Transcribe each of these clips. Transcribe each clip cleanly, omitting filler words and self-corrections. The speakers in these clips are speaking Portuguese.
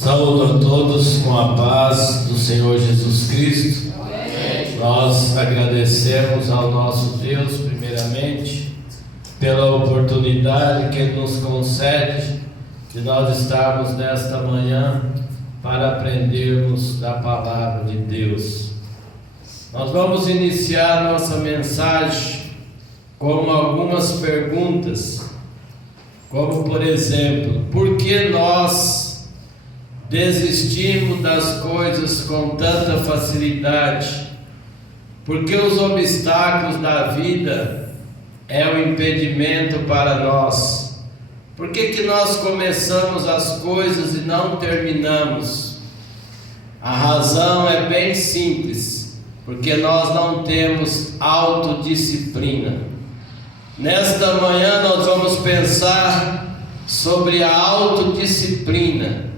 Saúdo a todos com a paz do Senhor Jesus Cristo. Amém. Nós agradecemos ao nosso Deus, primeiramente, pela oportunidade que Ele nos concede de nós estarmos nesta manhã para aprendermos da palavra de Deus. Nós vamos iniciar nossa mensagem com algumas perguntas, como por exemplo, por que nós desistimos das coisas com tanta facilidade? Porque os obstáculos da vida é um impedimento para nós. Por que nós começamos as coisas e não terminamos? A razão é bem simples, porque nós não temos autodisciplina. Nesta manhã nós vamos pensar sobre a autodisciplina.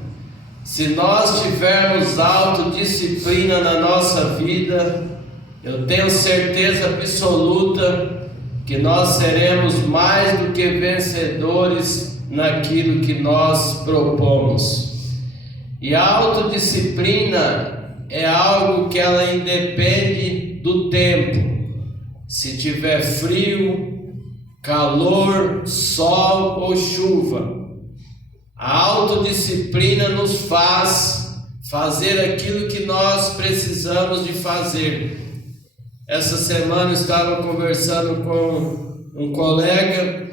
Se nós tivermos autodisciplina na nossa vida, eu tenho certeza absoluta que nós seremos mais do que vencedores naquilo que nós propomos. E a autodisciplina é algo que ela independe do tempo. Se tiver frio, calor, sol ou chuva, a autodisciplina nos faz fazer aquilo que nós precisamos de fazer. Essa semana eu estava conversando com um colega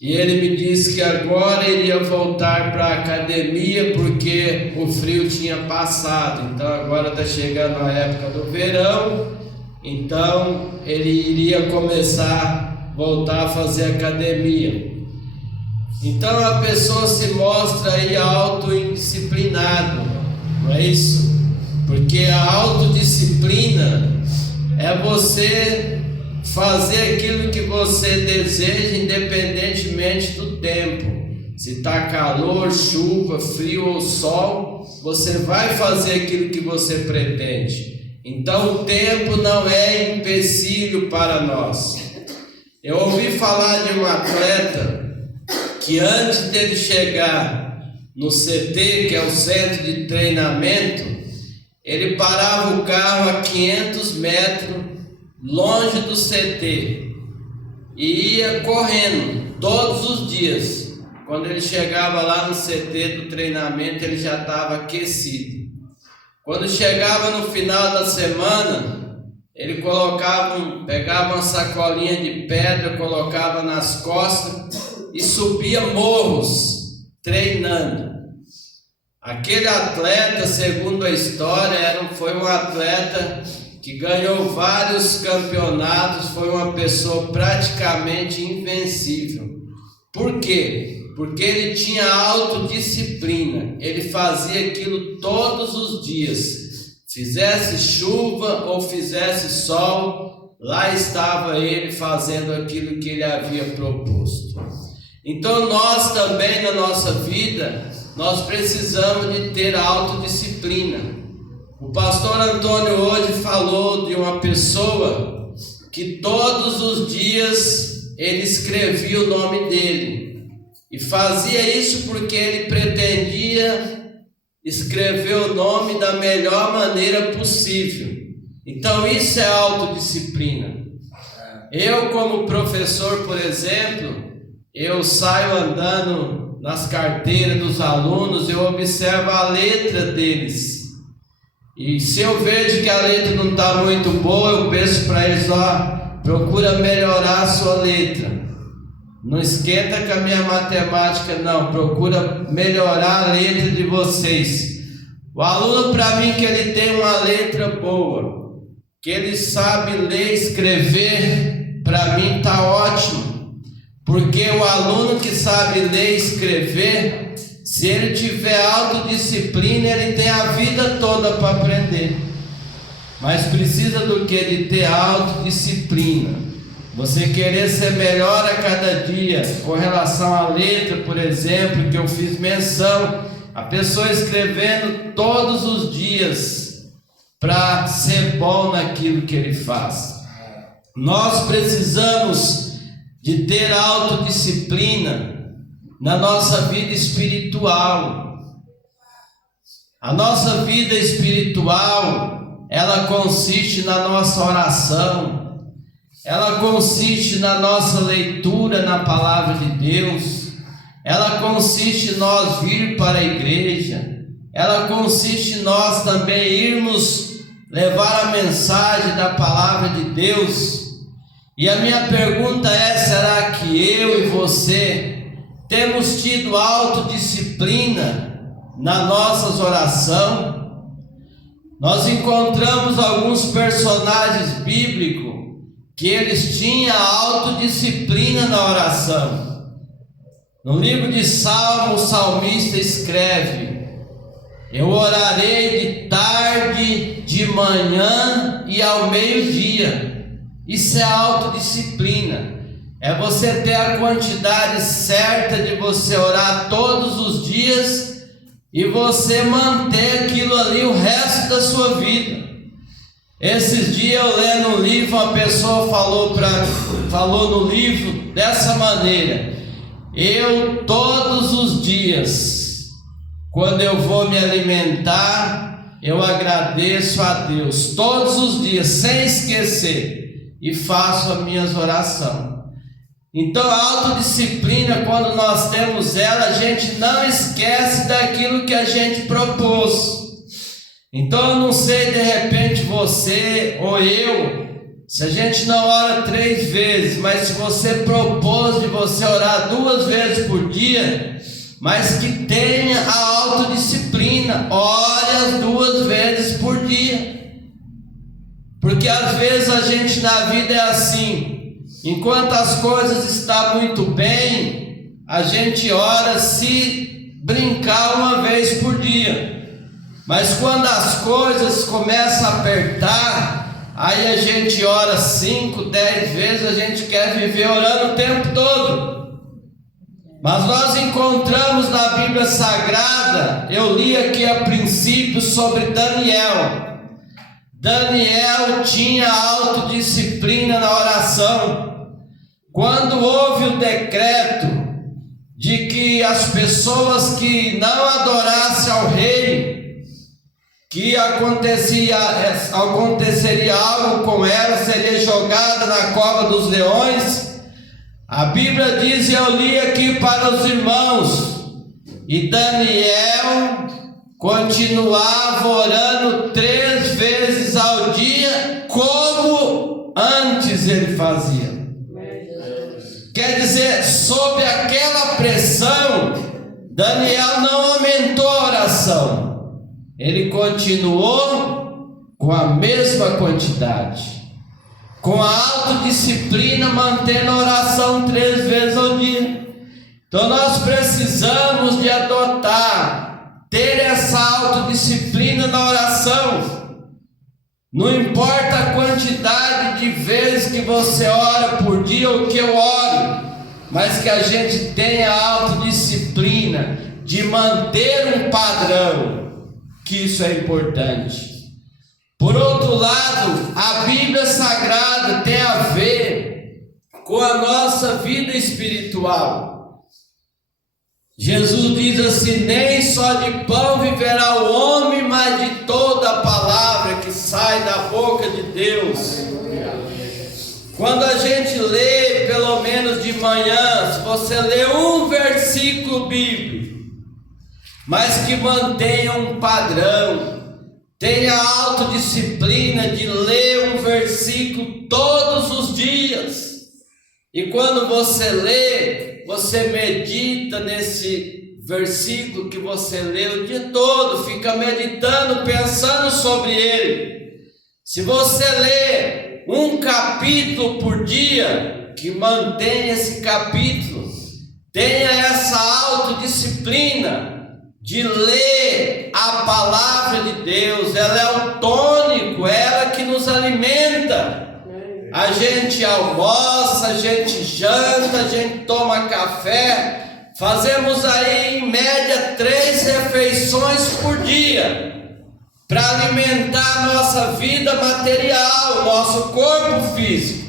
e ele me disse que agora ele ia voltar para a academia porque o frio tinha passado. Então agora está chegando a época do verão, então ele iria começar a voltar a fazer academia. Então a pessoa se mostra aí autoindisciplinado, não é isso? Porque a autodisciplina é você fazer aquilo que você deseja independentemente do tempo. Se está calor, chuva, frio ou sol, você vai fazer aquilo que você pretende. Então o tempo não é empecilho para nós. Eu ouvi falar de um atleta que antes dele chegar no CT, que é o centro de treinamento, ele parava o carro a 500 metros longe do CT e ia correndo todos os dias. Quando ele chegava lá no CT do treinamento, ele já estava aquecido. Quando chegava no final da semana, ele pegava uma sacolinha de pedra, colocava nas costas e subia morros treinando. Aquele atleta, segundo a história, foi um atleta que ganhou vários campeonatos, foi uma pessoa praticamente invencível. Por quê? Porque ele tinha autodisciplina, ele fazia aquilo todos os dias, fizesse chuva ou fizesse sol, lá estava ele fazendo aquilo que ele havia proposto. Então nós também na nossa vida, nós precisamos de ter autodisciplina. O pastor Antônio hoje falou de uma pessoa que todos os dias ele escrevia o nome dele. E fazia isso porque ele pretendia escrever o nome da melhor maneira possível. Então isso é autodisciplina. Eu, como professor, por exemplo, eu saio andando nas carteiras dos alunos, eu observo a letra deles. E se eu vejo que a letra não está muito boa, eu peço para eles, procura melhorar a sua letra. Não esquenta com a minha matemática, não. Procura melhorar a letra de vocês. O aluno, para mim, que ele tem uma letra boa, que ele sabe ler e escrever, para mim está ótimo. Porque o aluno que sabe ler e escrever, se ele tiver autodisciplina, ele tem a vida toda para aprender. Mas precisa do que? De ter autodisciplina. Você querer ser melhor a cada dia. Com relação à letra, por exemplo, que eu fiz menção, a pessoa escrevendo todos os dias para ser bom naquilo que ele faz. Nós precisamos de ter autodisciplina na nossa vida espiritual. A nossa vida espiritual, ela consiste na nossa oração, ela consiste na nossa leitura na palavra de Deus, ela consiste em nós vir para a igreja, ela consiste em nós também irmos levar a mensagem da palavra de Deus. E a minha pergunta é: será que eu e você temos tido autodisciplina nas nossas orações? Nós encontramos alguns personagens bíblicos que eles tinham autodisciplina na oração. No livro de Salmos, o salmista escreve: eu orarei de tarde, de manhã e ao meio-dia. Isso é autodisciplina. É você ter a quantidade certa de você orar todos os dias e você manter aquilo ali o resto da sua vida. Esses dias eu lendo um livro, uma pessoa falou no livro dessa maneira: eu todos os dias, quando eu vou me alimentar, eu agradeço a Deus todos os dias, sem esquecer, e faço as minhas orações. Então a autodisciplina, quando nós temos ela, a gente não esquece daquilo que a gente propôs. Então eu não sei, de repente você ou eu, se a gente não ora 3 vezes, mas se você propôs de você orar 2 vezes por dia, mas que tenha a autodisciplina, ore as 2 vezes por dia. Porque às vezes a gente na vida é assim: enquanto as coisas estão muito bem, a gente ora se brincar 1 vez por dia. Mas quando as coisas começam a apertar, aí a gente ora 5, 10 vezes, a gente quer viver orando o tempo todo. Mas nós encontramos na Bíblia Sagrada, eu li aqui a princípio sobre Daniel. Daniel tinha autodisciplina na oração. Quando houve o decreto de que as pessoas que não adorassem ao rei, que aconteceria algo com ela, seria jogada na cova dos leões, a Bíblia diz, eu li aqui para os irmãos, e Daniel continuava orando 3 vezes ao dia, como antes ele fazia. Quer dizer, sob aquela pressão, Daniel não aumentou a oração, ele continuou com a mesma quantidade, com a autodisciplina, mantendo a oração 3 vezes ao dia. Então nós precisamos de adotar, ter essa autodisciplina na oração. Não importa a quantidade de vezes que você ora por dia ou que eu ore, mas que a gente tenha a autodisciplina de manter um padrão, que isso é importante. Por outro lado, a Bíblia Sagrada tem a ver com a nossa vida espiritual. Jesus diz assim: nem só de pão viverá o homem, mas de toda a palavra que sai da boca de Deus. Quando a gente lê, pelo menos de manhã, se você lê um versículo bíblico, mas que mantenha um padrão, tenha a autodisciplina de ler um versículo todos os dias. E quando você lê, você medita nesse versículo que você lê o dia todo, fica meditando, pensando sobre ele. Se você lê um capítulo por dia, que mantenha esse capítulo, tenha essa autodisciplina de ler a palavra de Deus. Ela é o tônico, ela que nos alimenta. A gente almoça, a gente janta, a gente toma café, fazemos aí em média 3 refeições por dia, para alimentar a nossa vida material, o nosso corpo físico.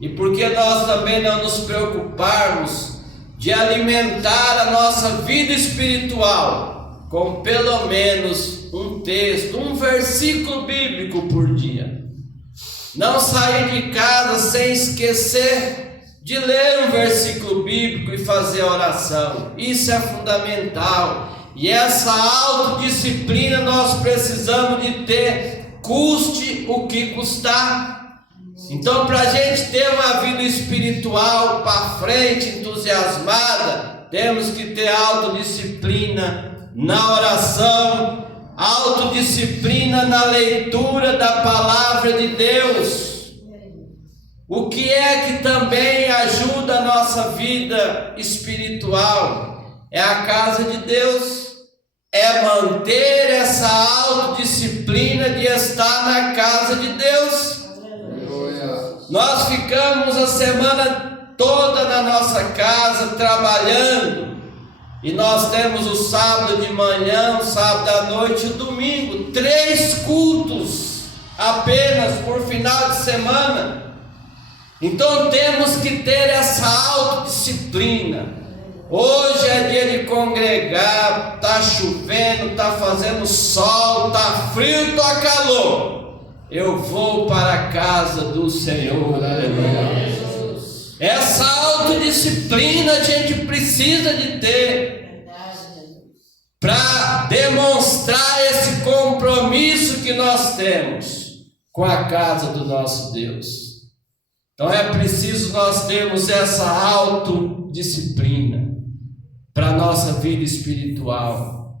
E por que nós também não nos preocuparmos de alimentar a nossa vida espiritual? com pelo menos um texto, um versículo bíblico por dia. Não sair de casa sem esquecer de ler um versículo bíblico e fazer oração. Isso é fundamental. E essa autodisciplina nós precisamos de ter, custe o que custar. Então, para a gente ter uma vida espiritual para frente, entusiasmada, temos que ter autodisciplina na oração, autodisciplina na leitura da palavra de Deus. O que é que também ajuda a nossa vida espiritual? É a casa de Deus, é manter essa autodisciplina de estar na casa de Deus. Nós ficamos a semana toda na nossa casa trabalhando, e nós temos o sábado de manhã, o sábado à noite e o domingo, 3 cultos apenas por final de semana. Então temos que ter essa autodisciplina. Hoje é dia de congregar, está chovendo, está fazendo sol, está frio, está calor. Eu vou para a casa do Senhor. Aleluia. Essa autodisciplina a gente precisa de ter para demonstrar esse compromisso que nós temos com a casa do nosso Deus. Então é preciso nós termos essa autodisciplina para a nossa vida espiritual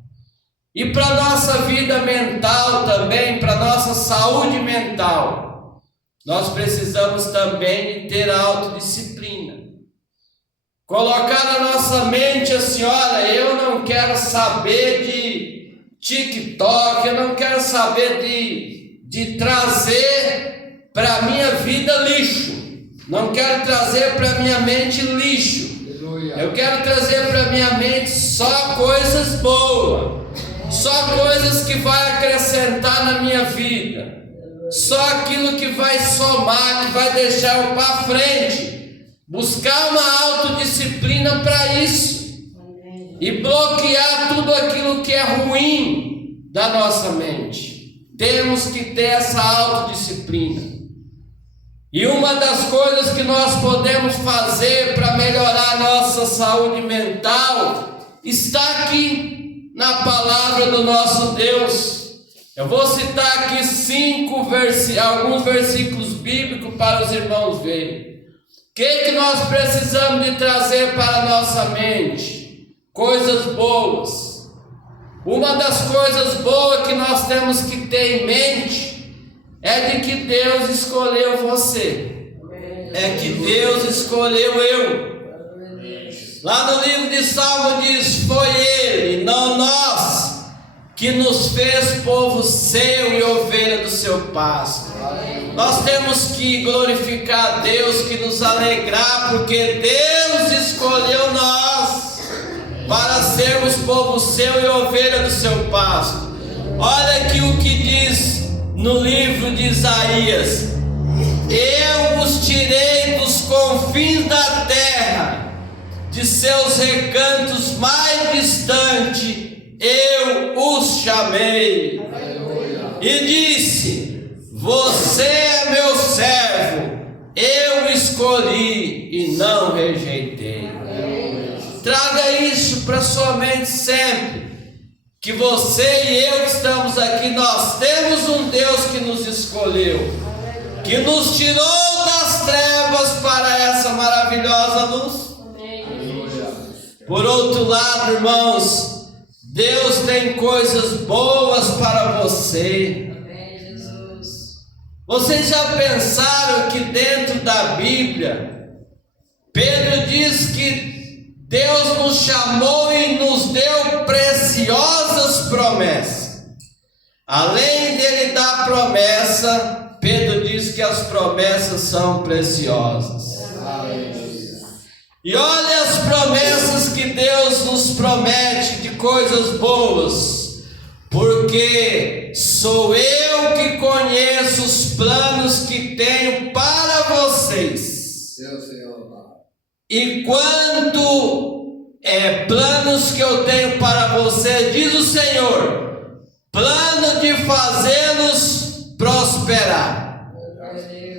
e para a nossa vida mental também, para a nossa saúde mental. Nós precisamos também ter autodisciplina. Colocar na nossa mente assim: olha, eu não quero saber de TikTok, eu não quero saber de trazer para a minha vida lixo. Não quero trazer para a minha mente lixo. Eu quero trazer para a minha mente só coisas boas, só coisas que vai acrescentar na minha vida, só aquilo que vai somar, que vai deixar eu para frente. Buscar uma autodisciplina para isso e bloquear tudo aquilo que é ruim da nossa mente. Temos que ter essa autodisciplina. E uma das coisas que nós podemos fazer para melhorar a nossa saúde mental está aqui na palavra do nosso Deus. Eu vou citar aqui alguns versículos bíblicos para os irmãos verem. O que nós precisamos de trazer para a nossa mente? Coisas boas. Uma das coisas boas que nós temos que ter em mente é de que Deus escolheu você, é que Deus escolheu eu. Lá no livro de Salmo diz: foi Ele, não nós, que nos fez povo seu e ovelha do seu pasto. Nós temos que glorificar a Deus, que nos alegrar, porque Deus escolheu nós para sermos povo seu e ovelha do seu pasto. Olha aqui o que diz no livro de Isaías: eu os tirei dos confins da terra, de seus recantos mais distantes, eu os chamei. E disse: você é meu servo, eu escolhi e não rejeitei. Traga isso para sua mente sempre, que você e eu que estamos aqui, nós temos um Deus que nos escolheu, que nos tirou das trevas para essa maravilhosa luz. Por outro lado, irmãos, Deus tem coisas boas para você. Vocês já pensaram que dentro da Bíblia, Pedro diz que Deus nos chamou e nos deu preciosas promessas. Além dele dar promessa, Pedro diz que as promessas são preciosas. E olha as promessas que Deus nos promete de coisas boas. Porque sou eu que conheço os planos que tenho para vocês. E quanto planos que eu tenho para você, diz o Senhor, plano de fazê-los prosperar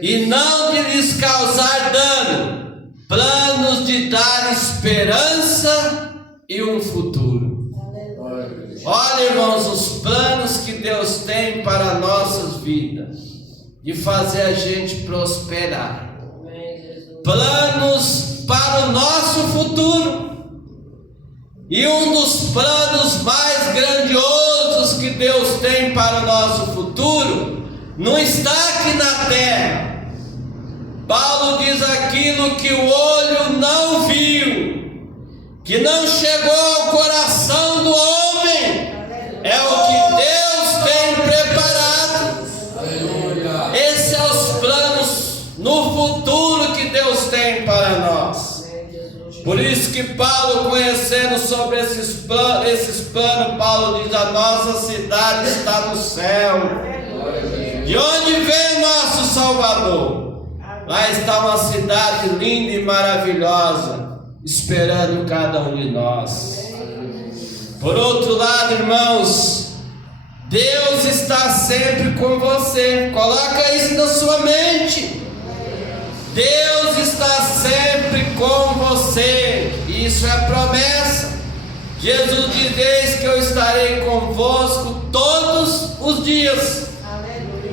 e não de lhes causar dano, planos de dar esperança e um futuro. Olha, irmãos, os planos que Deus tem para nossas vidas, de fazer a gente prosperar, planos para o nosso futuro. E um dos planos mais grandiosos que Deus tem para o nosso futuro não está aqui na terra. Paulo diz aquilo que o olho não viu, que não chegou ao coração do homem, é o que Deus tem preparado. Aleluia. Esses são os planos no futuro que Deus tem para nós. Por isso que Paulo, conhecendo sobre esses planos, Paulo diz: a nossa cidade está no céu. De onde vem o nosso Salvador? Lá está uma cidade linda e maravilhosa, esperando cada um de nós. Por outro lado, irmãos, Deus está sempre com você. Coloca isso na sua mente. Deus está sempre com você. Isso é promessa. Jesus diz: eis que eu estarei convosco todos os dias.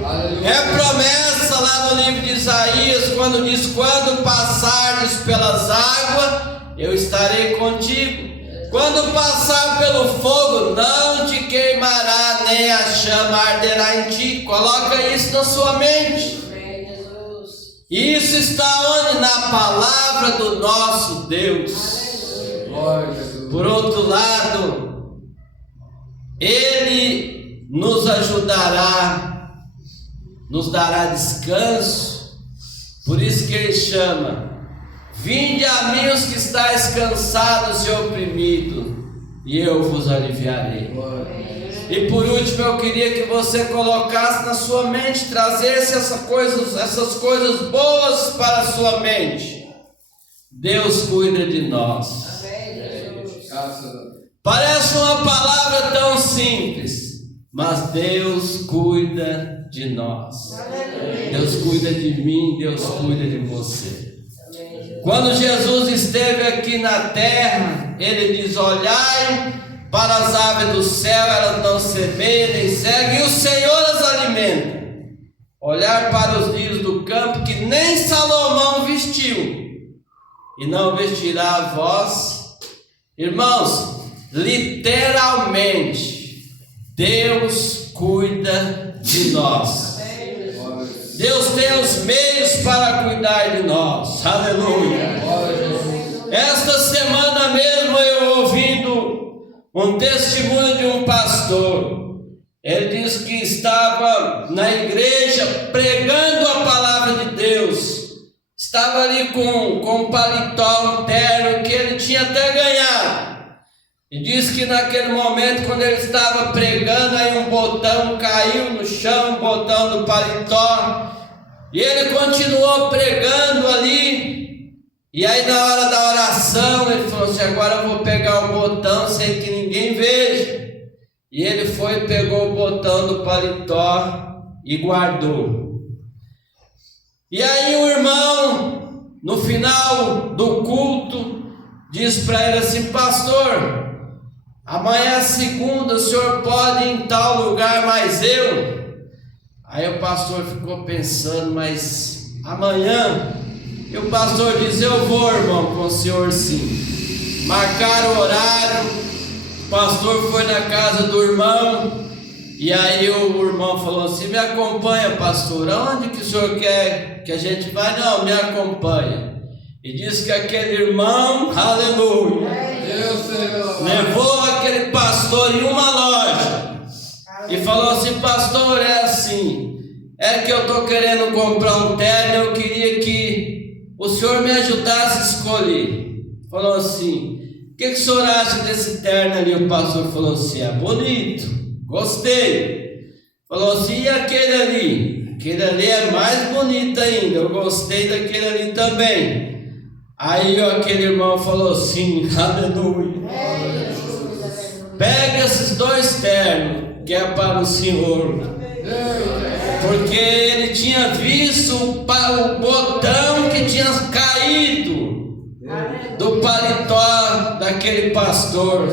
Aleluia. É promessa lá no livro de Isaías, quando diz: quando passardes pelas águas, eu estarei contigo. Quando passar pelo fogo, não te queimará, nem a chama arderá em ti. Coloca isso na sua mente. Isso está onde? Na palavra do nosso Deus. Por outro lado, Ele nos ajudará, nos dará descanso. Por isso que Ele chama: vinde a mim os que estáis cansados e oprimidos, e eu vos aliviarei. E por último, eu queria que você colocasse na sua mente, trazesse essas coisas boas para a sua mente. Deus cuida de nós. Parece uma palavra tão simples, mas Deus cuida de nós. Deus cuida de mim, Deus cuida de você. Quando Jesus esteve aqui na terra, Ele diz: olhai para as aves do céu, elas não semeiam nem cegam, e o Senhor as alimenta. Olhar para os lírios do campo, que nem Salomão vestiu, e não vestirá a vós. Irmãos, literalmente, Deus cuida de nós. Deus tem os meios para cuidar de nós. Aleluia. Esta semana mesmo eu ouvindo um testemunho de um pastor. Ele disse que estava na igreja pregando a palavra de Deus. Estava ali com um paletó, um terno que ele tinha até ganhado. E disse que naquele momento, quando ele estava pregando, aí um botão caiu no chão, um botão do paletó. E ele continuou pregando ali. E aí na hora da oração ele falou assim: agora eu vou pegar o botão sem que ninguém veja. E ele foi e pegou o botão do paletó e guardou. E aí o irmão, no final do culto, diz para ele assim: pastor, amanhã é segunda, o senhor pode ir em tal lugar, mas eu... Aí o pastor ficou pensando: mas amanhã... E o pastor diz: eu vou, irmão, com o senhor sim. Marcaram o horário, o pastor foi na casa do irmão, e aí o irmão falou assim: me acompanha, pastor, aonde que o senhor quer que a gente vá? Não, me acompanha. E disse que aquele irmão, aleluia, levou aquele pastor em uma loja, e falou assim: pastor, é assim, é que eu estou querendo comprar um terno, eu queria que o senhor me ajudasse a escolher. Falou assim: o que o senhor acha desse terno ali? O pastor falou assim: é bonito, gostei. Falou assim: e aquele ali? Aquele ali é mais bonito ainda, eu gostei daquele ali também. Aí aquele irmão falou assim, aleluia, pega esses 2 ternos, que é para o Senhor, porque ele tinha visto o botão que tinha caído do paletó daquele pastor,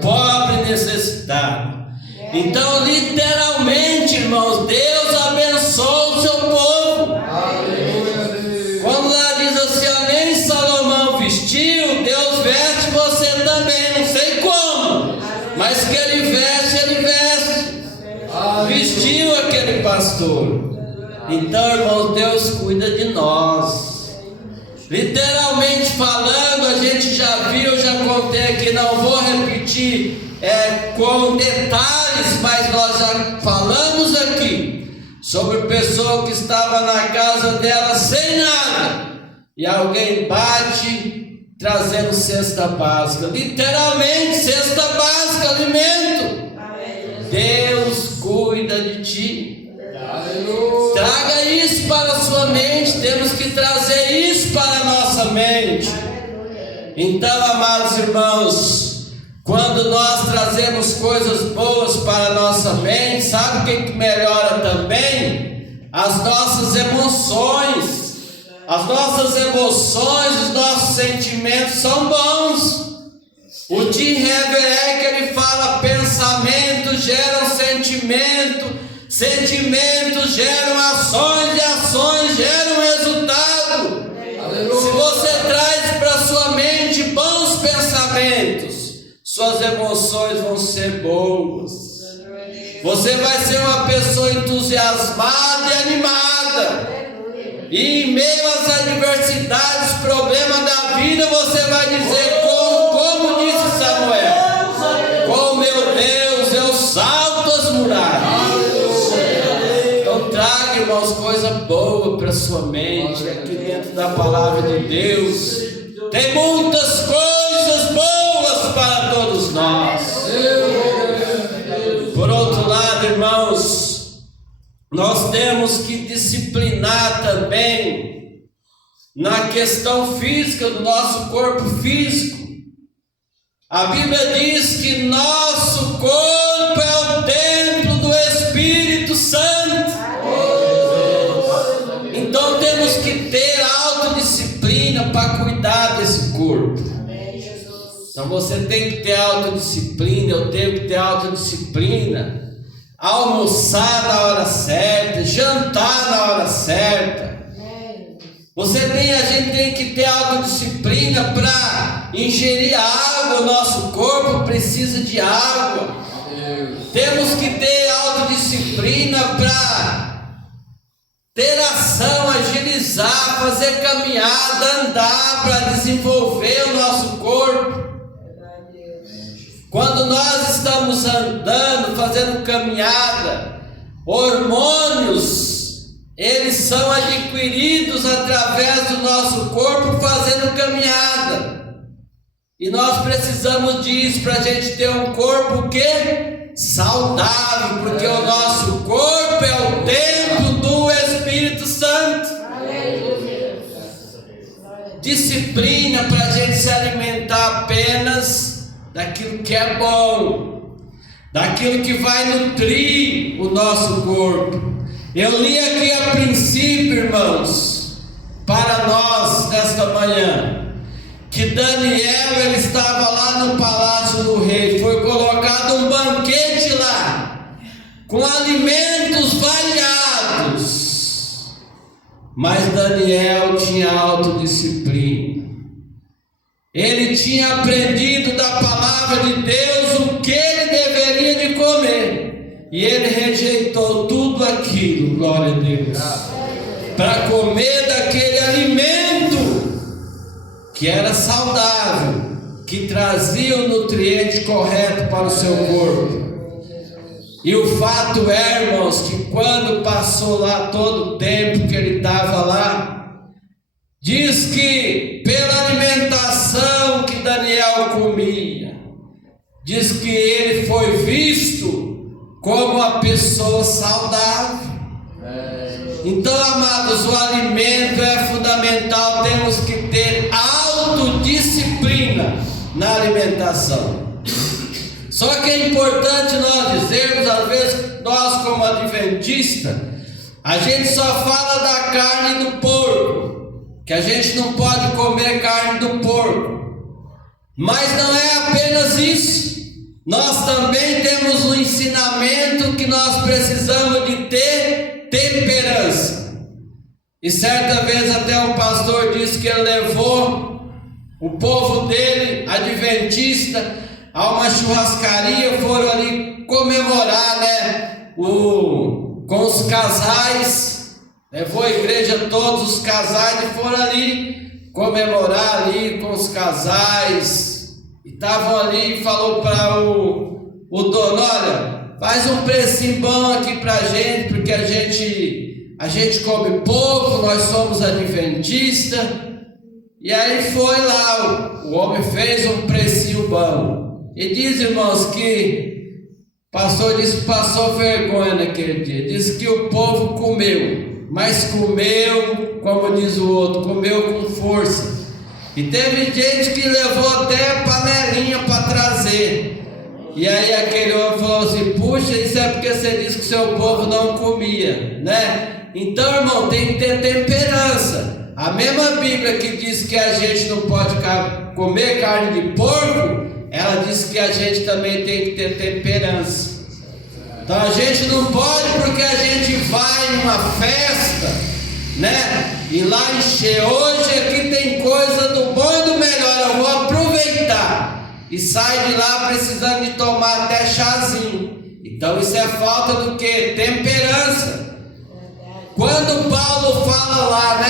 pobre e necessitado. Então, literalmente, irmãos, Deus abençoa o seu povo. Quando lá diz assim, nem Salomão vestiu, Deus veste você também, não sei como, mas que ele veste, vestiu aquele pastor. Então, irmãos, Deus cuida de nós. Literalmente falando, a gente já viu, já contei aqui, não vou repetir com detalhes, mas nós já falamos aqui sobre pessoa que estava na casa dela sem nada, e alguém bate trazendo cesta básica, literalmente cesta básica, alimento. Deus cuida de ti. Traga isso para a sua mente. Temos que trazer isso para a nossa mente. Então, amados irmãos, quando nós trazemos coisas boas para a nossa mente, sabe o que melhora também? As nossas emoções. As nossas emoções, os nossos sentimentos são bons. O Tim Hevereck, ele fala, pensamentos geram sentimento, sentimentos geram ações e ações geram resultado. Aleluia. Se você traz para sua mente bons pensamentos, suas emoções vão ser boas. Você vai ser uma pessoa entusiasmada e animada. E em meio às adversidades, problemas da vida, você vai dizer, como disse Samuel, com meu Deus eu salto as muralhas. Então traga, irmãos, coisa boa para sua mente. Aqui dentro da palavra de Deus tem muitas coisas boas para todos nós. Por outro lado, irmãos, nós temos que disciplinar também na questão física do nosso corpo físico. A Bíblia diz que nosso corpo é o templo do Espírito Santo. Então temos que ter autodisciplina para cuidar desse corpo. Então você tem que ter autodisciplina, eu tenho que ter autodisciplina. Almoçar na hora certa, jantar na hora certa. A gente tem que ter autodisciplina para ingerir água. O nosso corpo precisa de água. Temos que ter autodisciplina para ter ação, agilizar, fazer caminhada, andar, para desenvolver o nosso corpo. Quando nós estamos andando, fazendo caminhada, hormônios, eles são adquiridos através do nosso corpo fazendo caminhada. E nós precisamos disso para a gente ter um corpo que? Saudável, porque o nosso corpo é o templo do Espírito Santo. Disciplina para a gente se alimentar apenas daquilo que é bom, daquilo que vai nutrir o nosso corpo. Eu li aqui a princípio, irmãos, para nós nesta manhã, que Daniel, ele estava lá no palácio do rei, foi colocado um banquete lá, com alimentos variados, mas Daniel tinha autodisciplina. Ele tinha aprendido da palavra de Deus o que ele deveria de comer, e ele rejeitou tudo aquilo, glória a Deus, para comer daquele alimento que era saudável, que trazia o nutriente correto para o seu corpo. E o fato é, irmãos, que quando passou lá todo o tempo que ele estava lá, diz que pela alimentação que Daniel comia, diz que ele foi visto como uma pessoa saudável. Então, amados, o alimento é fundamental. Temos que ter disciplina na alimentação. Só que é importante nós dizermos, às vezes, nós como adventistas, a gente só fala da carne do porco, que a gente não pode comer carne do porco. Mas não é apenas isso. Nós também temos um ensinamento que nós precisamos de ter temperança. E certa vez até um pastor disse que ele levou o povo dele, adventista, a uma churrascaria, foram ali comemorar, com os casais, levou a igreja, todos os casais, e foram ali comemorar ali com os casais. E estavam ali e falou para o dono: olha, faz um precinho bom aqui pra gente, porque a gente come pouco, nós somos adventistas. E aí foi lá, o homem fez um precinho bom. E diz, irmãos, que o pastor disse que passou vergonha naquele dia. Disse que o povo comeu, mas comeu, como diz o outro, comeu com força. E teve gente que levou até panelinha para trazer. E aí aquele homem falou assim: puxa, isso é porque você disse que o seu povo não comia, né? Então, irmão, tem que ter temperança. A mesma Bíblia que diz que a gente não pode comer carne de porco, ela diz que a gente também tem que ter temperança. Então a gente não pode, porque a gente vai numa festa, e lá encher. Hoje aqui tem coisa do bom e do melhor, eu vou aproveitar. E sai de lá precisando de tomar até chazinho. Então isso é falta do que? Temperança. Quando Paulo fala lá,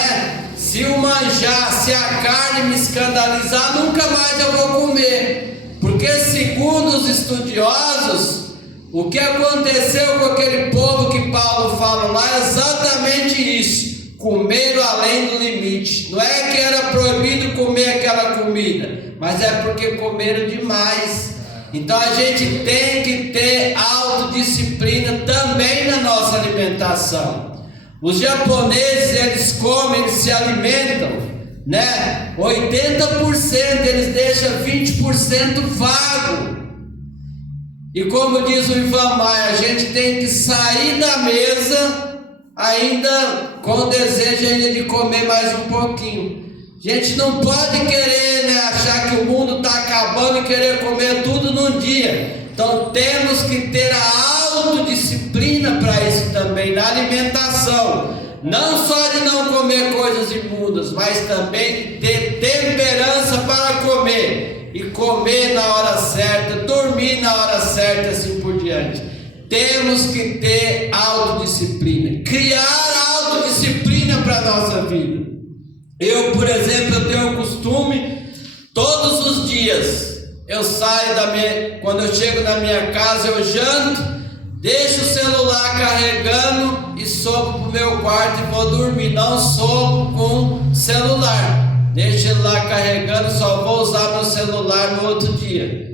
se o manjar, se a carne me escandalizar, nunca mais eu vou comer. Porque segundo os estudiosos, o que aconteceu com aquele povo que Paulo fala lá é exatamente isso. Comeram além do limite. Não é que era proibido comer aquela comida, mas é porque comeram demais. Então a gente tem que ter autodisciplina também na nossa alimentação. Os japoneses, eles comem, eles se alimentam, 80% eles deixam 20% vago. E como diz o Ivan Maia, a gente tem que sair da mesa ainda com o desejo ainda de comer mais um pouquinho. A gente não pode querer, achar que o mundo está acabando e querer comer tudo num dia. Então temos que ter a autodisciplina para isso também, na alimentação. Não só de não comer coisas imundas, mas também ter temperança para comer. E comer na hora certa, dormir na hora certa, assim por diante. Temos que ter autodisciplina, criar autodisciplina para a nossa vida. Eu, por exemplo, eu tenho o costume, todos os dias, eu saio quando eu chego na minha casa, eu janto, deixo o celular carregando e sobo para o meu quarto e vou dormir. Não sobo com celular, deixo ele lá carregando, só vou usar meu celular no outro dia.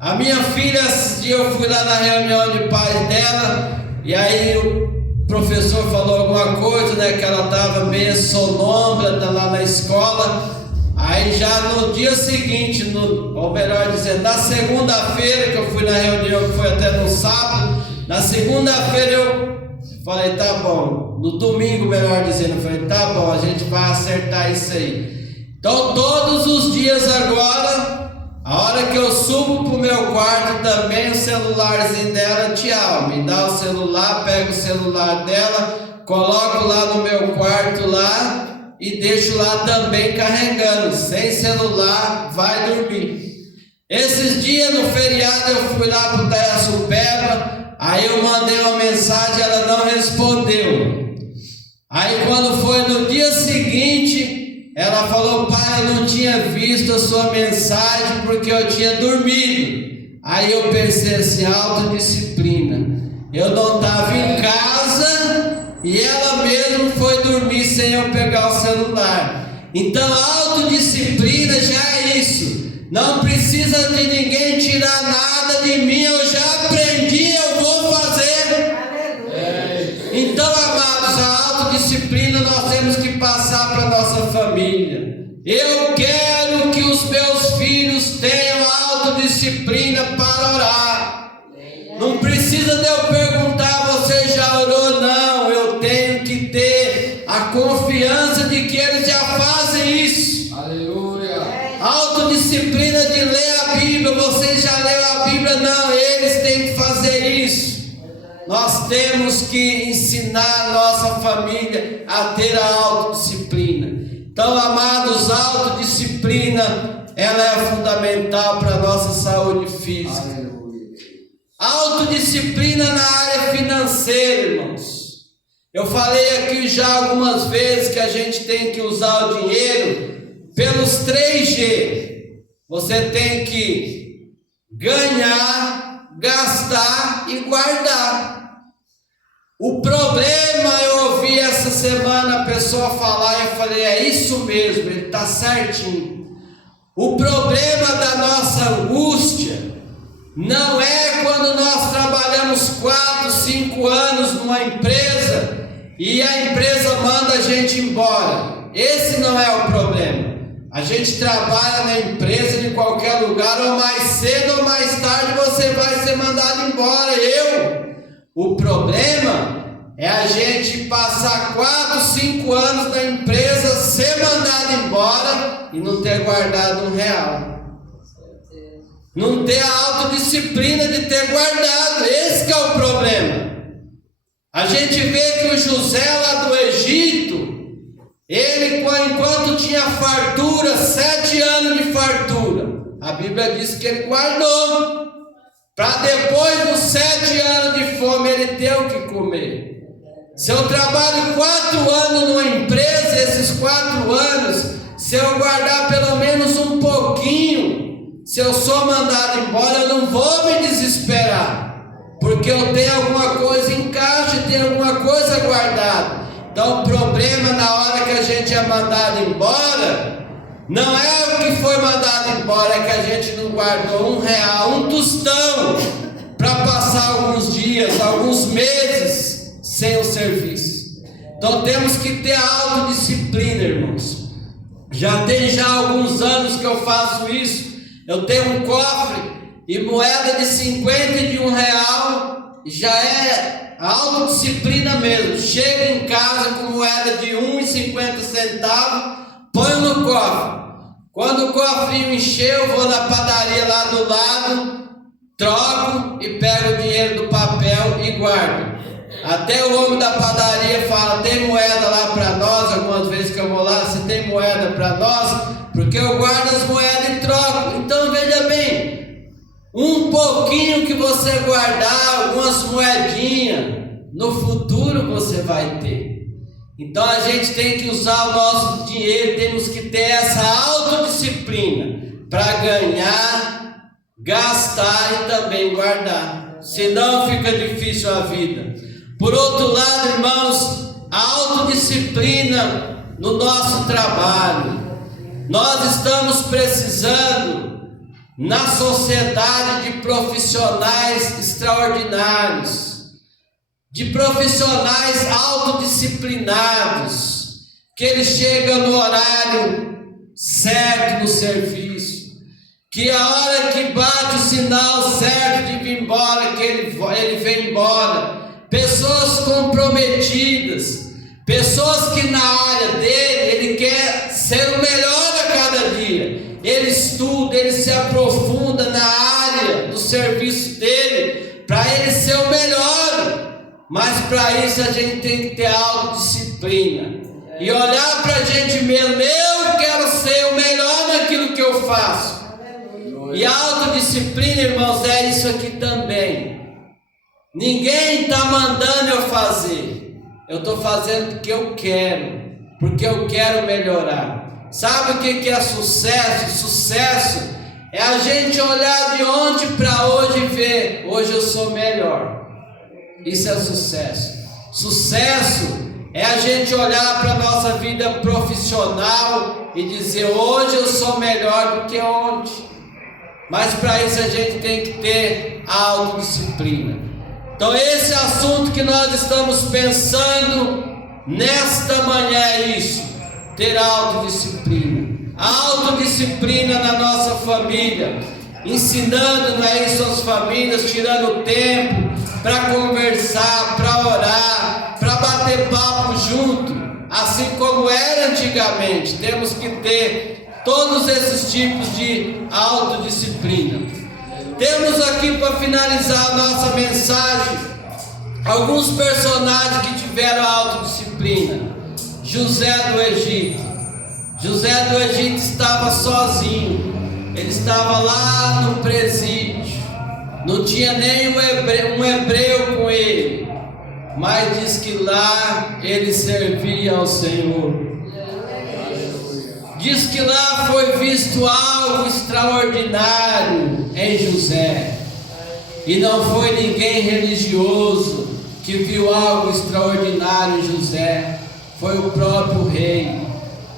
A minha filha, esse dia eu fui lá na reunião de pais dela, e aí o professor falou alguma coisa, que ela estava meio sonâmbula lá na escola. Aí já no dia seguinte, ou melhor dizendo, na segunda-feira, que eu fui na reunião, que foi até no sábado, na segunda-feira eu falei: tá bom, no domingo, melhor dizendo, eu falei: tá bom, a gente vai acertar isso aí. Então todos os dias agora, a hora que eu subo para o meu quarto também, o celularzinho dela, tchau, me dá o celular, pego o celular dela, coloco lá no meu quarto lá e deixo lá também carregando, sem celular, vai dormir. Esses dias no feriado eu fui lá para o Itaiaçupeba, aí eu mandei uma mensagem, ela não respondeu. Aí quando foi no dia seguinte, ela falou: pai, eu não tinha visto a sua mensagem porque eu tinha dormido. Aí eu pensei assim: autodisciplina. Eu não estava em casa e ela mesmo foi dormir sem eu pegar o celular. Então autodisciplina já é isso. Não precisa de ninguém tirar nada de mim, eu já aprendi, eu vou fazer. Então, amados, a autodisciplina nós temos que passar para a nossa família. Eu quero que os precisa de eu perguntar, você já orou? Não, eu tenho que ter a confiança de que eles já fazem isso. Aleluia. Autodisciplina de ler a Bíblia, você já leu a Bíblia? Não, eles têm que fazer isso. Nós temos que ensinar a nossa família a ter a autodisciplina. Então, amados, autodisciplina, ela é fundamental para a nossa saúde física. Aleluia. Autodisciplina na área financeira, irmãos. Eu falei aqui já algumas vezes que a gente tem que usar o dinheiro pelos 3G. Você tem que ganhar, gastar e guardar. O problema, eu ouvi essa semana a pessoa falar, eu falei, é isso mesmo, ele está certinho. O problema da nossa angústia não é quando nós trabalhamos 4, 5 anos numa empresa e a empresa manda a gente embora. Esse não é o problema. A gente trabalha na empresa de qualquer lugar, ou mais cedo ou mais tarde você vai ser mandado embora. O problema é a gente passar 4, 5 anos na empresa, ser mandado embora e não ter guardado R$1. Não ter a autodisciplina de ter guardado. Esse que é o problema. A gente vê que o José lá do Egito, ele, enquanto tinha fartura, 7 anos de fartura, a Bíblia diz que ele guardou, para depois dos 7 anos de fome ele ter o que comer. Se eu trabalho 4 anos numa empresa, esses 4 anos, se eu guardar pelo menos um pouquinho, se eu sou mandado embora, eu não vou me desesperar, porque eu tenho alguma coisa em caixa, tenho alguma coisa guardada. Então o problema na hora que a gente é mandado embora, não é o que foi mandado embora, é que a gente não guardou R$1, um tostão, para passar alguns dias, alguns meses sem o serviço. Então temos que ter autodisciplina, irmãos. Já tem alguns anos que eu faço isso. Eu tenho um cofre e moeda de 50 e de R$1, já é autodisciplina mesmo. Chego em casa com moeda de 1,50 centavos, ponho no cofre. Quando o cofrinho encher, eu vou na padaria lá do lado, troco e pego o dinheiro do papel e guardo. Até o homem da padaria fala, tem moeda lá para nós? Algumas vezes que eu vou lá, você tem moeda para nós? Porque eu guardo as moedas e troco. Então veja bem, um pouquinho que você guardar, algumas moedinhas, no futuro você vai ter. Então a gente tem que usar o nosso dinheiro, temos que ter essa autodisciplina para ganhar, gastar e também guardar. Senão fica difícil a vida. Por outro lado, irmãos, a autodisciplina no nosso trabalho. Nós estamos precisando, na sociedade, de profissionais extraordinários, de profissionais autodisciplinados, que eles chegam no horário certo no serviço, que a hora que bate o sinal certo de vir embora, que ele vem embora. Pessoas comprometidas, pessoas que na área dele, ele quer ser o melhor a cada dia. Ele estuda, ele se aprofunda na área do serviço dele, para ele ser o melhor. Mas para isso a gente tem que ter autodisciplina e olhar para a gente mesmo. Eu quero ser o melhor naquilo que eu faço. E a autodisciplina, irmãos, é isso aqui também. Ninguém está mandando eu fazer. Eu estou fazendo porque eu quero, porque eu quero melhorar. Sabe o que é sucesso? Sucesso é a gente olhar de ontem para hoje e ver, hoje eu sou melhor. Isso é sucesso. Sucesso é a gente olhar para a nossa vida profissional e dizer, hoje eu sou melhor do que ontem. Mas para isso a gente tem que ter a autodisciplina. Então esse assunto que nós estamos pensando nesta manhã é isso, ter autodisciplina. A autodisciplina na nossa família, ensinando, não é isso, as famílias, tirando tempo para conversar, para orar, para bater papo junto, assim como era antigamente. Temos que ter todos esses tipos de autodisciplina. Temos aqui, para finalizar a nossa mensagem, alguns personagens que tiveram autodisciplina. José do Egito. José do Egito estava sozinho. Ele estava lá no presídio. Não tinha nem um hebreu com ele. Mas diz que lá ele servia ao Senhor. Diz que lá foi visto algo extraordinário em José. E não foi ninguém religioso que viu algo extraordinário em José. Foi o próprio rei.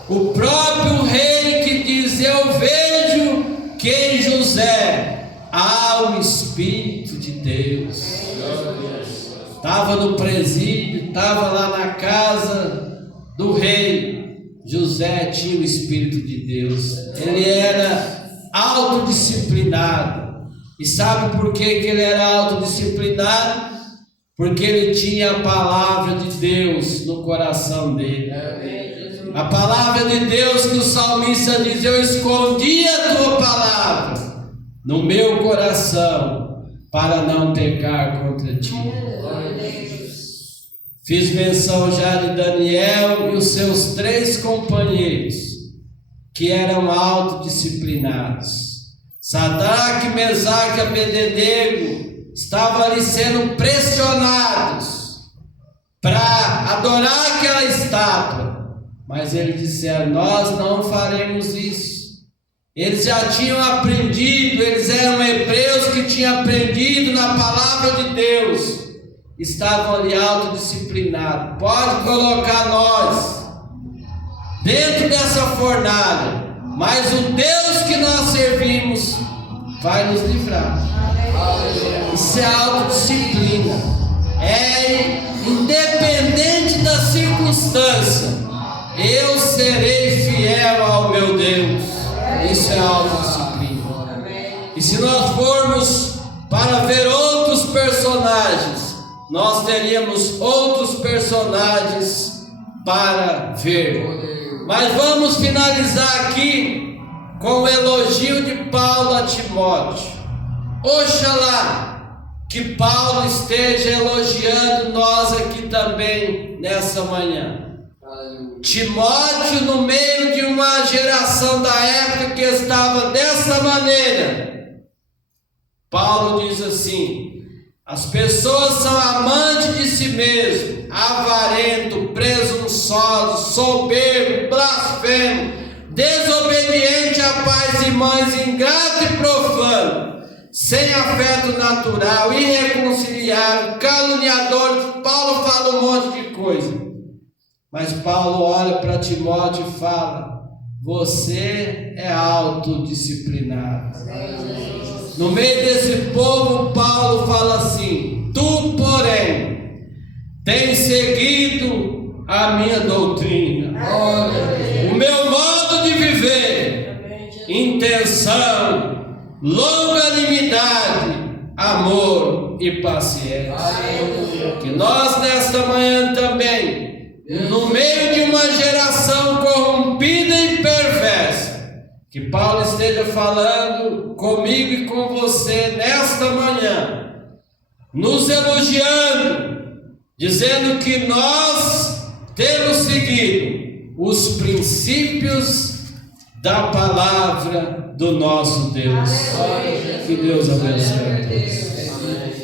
O próprio rei que diz: eu vejo que em José há o Espírito de Deus. Estava no presídio, estava lá na casa do rei. José tinha o Espírito de Deus. Ele era autodisciplinado. E sabe por que ele era autodisciplinado? Porque ele tinha a palavra de Deus no coração dele. A palavra de Deus que o salmista diz: eu escondi a tua palavra no meu coração para não pecar contra ti. Fiz menção já de Daniel e os seus 3 companheiros que eram autodisciplinados. Sadraque, Mesaque e Abednego estavam ali sendo pressionados para adorar aquela estátua, mas eles disseram: nós não faremos isso. Eles já tinham aprendido, eles eram hebreus que tinham aprendido na palavra de Deus, estavam ali autodisciplinados. Pode colocar nós dentro dessa fornalha, mas o Deus que nós servimos vai nos livrar. Isso é autodisciplina. É independente da circunstância, eu serei fiel ao meu Deus. Isso é autodisciplina. E se nós formos para ver outros personagens, nós teríamos outros personagens para ver. Mas vamos finalizar aqui com o elogio de Paulo a Timóteo. Oxalá que Paulo esteja elogiando nós aqui também nessa manhã. Timóteo, no meio de uma geração da época que estava dessa maneira, Paulo diz assim: as pessoas são amantes de si mesmo, avarento, presunçoso, soberbo, blasfemo, desobediente a pais e mães, ingrato e profano, sem afeto natural, irreconciliável, caluniador. Paulo fala um monte de coisa. Mas Paulo olha para Timóteo e fala: você é autodisciplinado. No meio desse povo, Paulo fala assim: tu, porém, tens seguido a minha doutrina, o meu modo de viver, intenção, longanimidade, amor e paciência. Que nós nesta manhã também, no meio de uma geração corrompida e perversa, que Paulo esteja falando comigo e com você nesta manhã, nos elogiando, dizendo que nós temos seguido os princípios da palavra do nosso Deus. Que Deus abençoe a todos.